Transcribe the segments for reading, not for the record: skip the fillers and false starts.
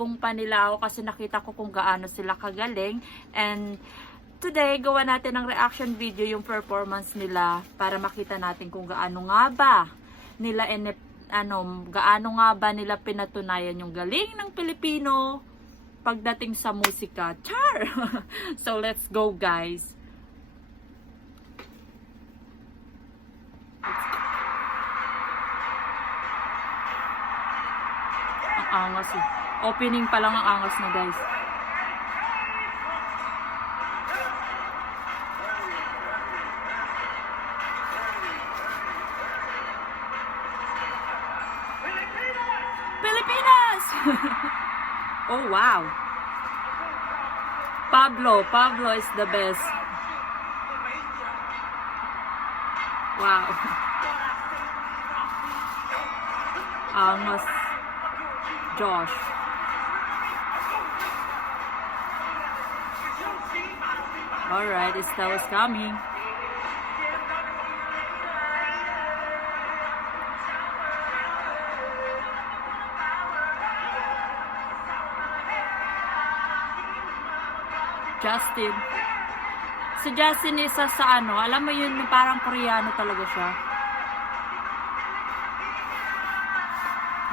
binabagong pa nila ako kasi nakita ko kung gaano sila kagaling. And today, gawa natin ng reaction video yung performance nila para makita natin kung gaano nga ba nila gaano nga ba nila pinatunayan yung galing ng Pilipino pagdating sa musika. Char! So let's go, guys. Ang angas eh. Opening pa lang ang angas na, guys. Pilipinas! Oh, wow. Pablo is the best. Wow. Angas. Josh. Alright, Estella's coming. Justin. Si Justin isa sa alam mo yun, parang Koreano talaga siya.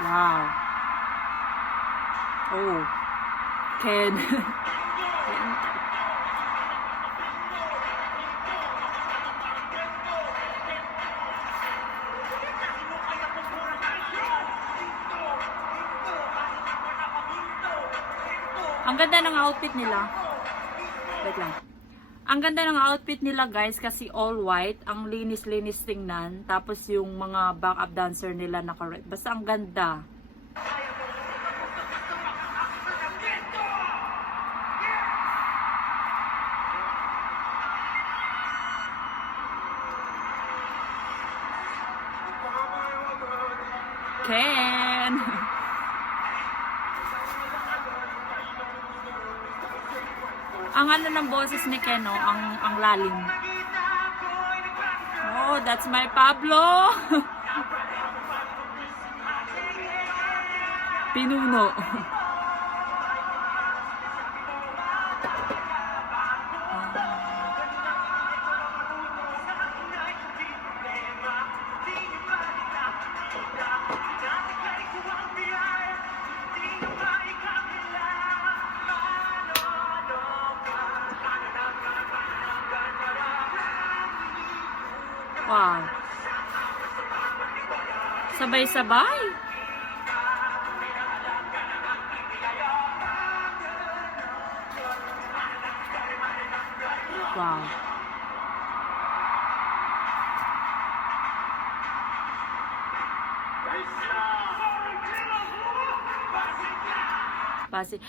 Wow. Oh. Ken. Ang ganda ng outfit nila. Wait lang. Ang ganda ng outfit nila, guys, kasi all white. Ang linis-linis tingnan. Tapos yung mga backup dancer nila naka-red. Basta ang ganda. Ken! Ang ng boses ni Ken, no? Ang lalim. Oh, that's my Pablo! Pinuno. Wow. Sabay-sabay. Wow. Basi.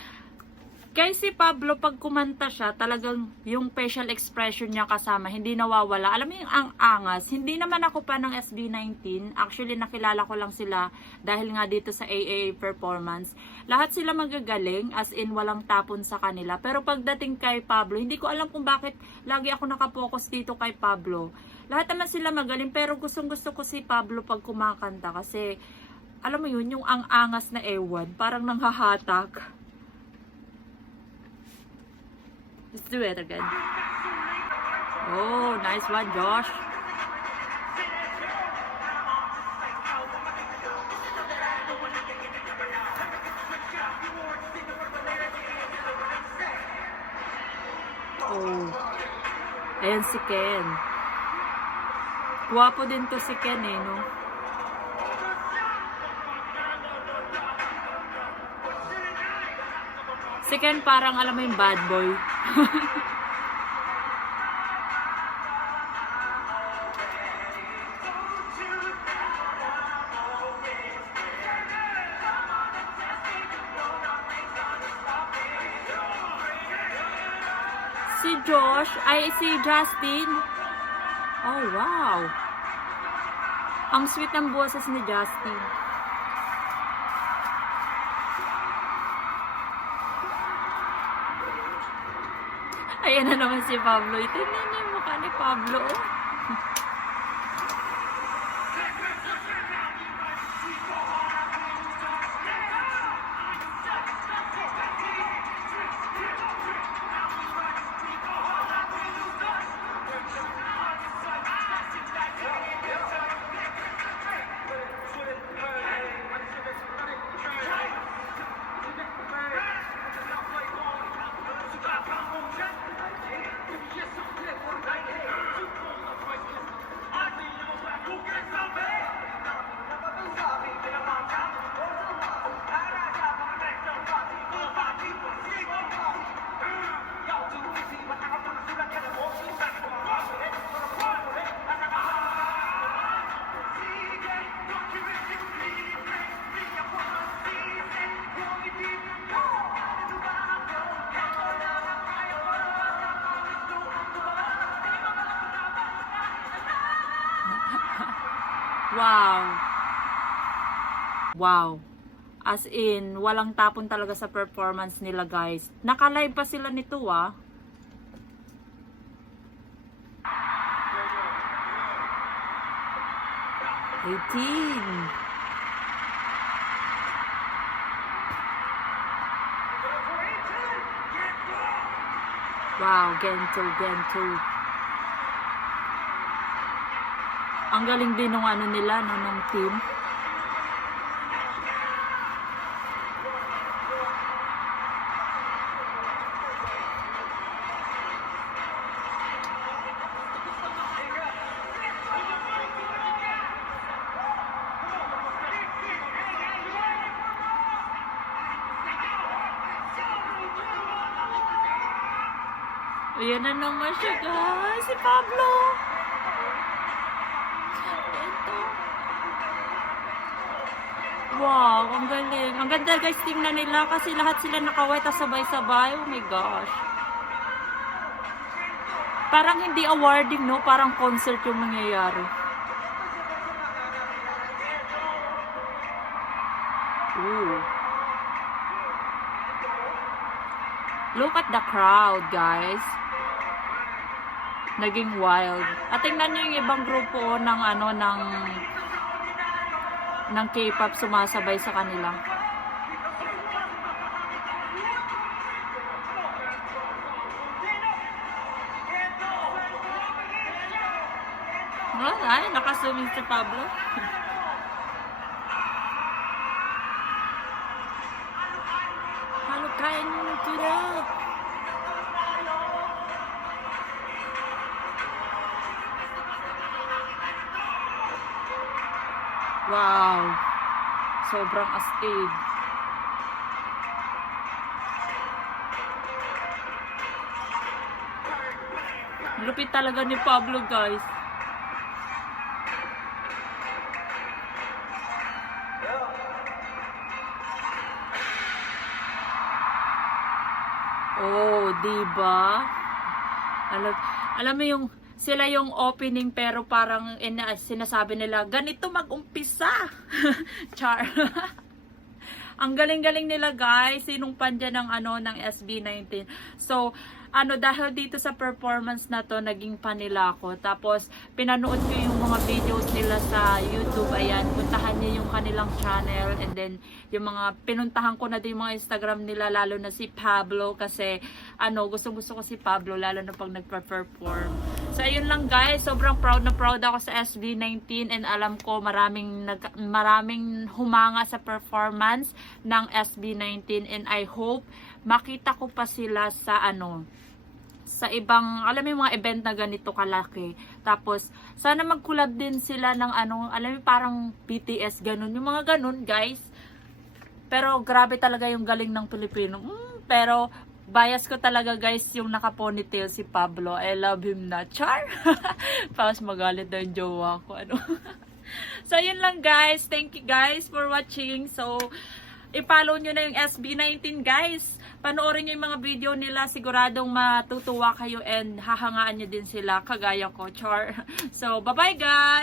Kaya si Pablo, pag kumanta siya, talagang yung facial expression niya kasama, hindi nawawala. Alam mo yung ang angas. Hindi naman ako pa ng SB19. Actually, nakilala ko lang sila dahil nga dito sa AAA performance. Lahat sila magagaling, as in walang tapon sa kanila. Pero pagdating kay Pablo, hindi ko alam kung bakit lagi ako nakapokus dito kay Pablo. Lahat naman sila magaling, pero gustong-gusto ko si Pablo pag kumakanta kasi, alam mo yun, yung ang angas na ewan, parang nanghahatak. Let's do it again. Oh, nice one, Josh. Oh. Ayan si Ken. Guwapo din to si Ken eh, no? Si Ken parang alam mo yung bad boy. Si Josh, si Justin. Oh, wow. Ang sweet ng boses ni Justin. Ayan na naman si Pablo. Ito na yung mukha ni Pablo. Wow. Wow. As in, walang tapon talaga sa performance nila, guys. Naka-live pa sila nito, ah. Wow, Gento. Ang galing din ng ano nila, no, ng team. Ayan na naman siya, guys. Si Pablo. Ito. Wow, ang galing. Ang ganda, guys, tingnan nila kasi lahat sila nakaway tas sabay-sabay. Oh my gosh. Parang hindi awarding, no? Parang concert yung nangyayari. Ooh. Look at the crowd, guys. Naging wild. At tingnan nyo yung ibang grupo ng ano ng K-pop sumasabay sa kanila. Ay, nakasuming si Pablo. Halukain mo ito na. Wow. Sobrang astig. Lupit talaga ni Pablo, guys. Oh, diba? Alam mo yung sila yung opening pero parang sinasabi nila ganito mag-umpisa. Char. Ang galing-galing nila, guys. Sinumpan dyan ng ng SB19. So, dahil dito sa performance na to, naging fan nila ako. Tapos, pinanood ko yung mga videos nila sa YouTube. Ayan, puntahan niyo yung kanilang channel. And then, yung mga, pinuntahan ko na din yung mga Instagram nila, lalo na si Pablo. Kasi, gusto ko si Pablo, lalo na pag nagpa-perform. So, ayun lang, guys. Sobrang proud na proud ako sa SB19. And alam ko, maraming humanga sa performance ng SB19. And I hope, makita ko pa sila sa sa ibang, alam mo yung mga event na ganito kalaki. Tapos, sana mag-collab din sila ng alam mo parang BTS, ganun. Yung mga ganun, guys. Pero, grabe talaga yung galing ng Pilipino. Pero, bias ko talaga, guys, yung naka-ponytail si Pablo. I love him na. Char! Tapos, magalit na yung jowa ko. So, yun lang, guys. Thank you, guys, for watching. So, i-follow nyo na yung SB19, guys. Panoorin nyo yung mga video nila. Siguradong matutuwa kayo and hahangaan nyo din sila. Kagaya ko. Char. So, bye-bye, guys!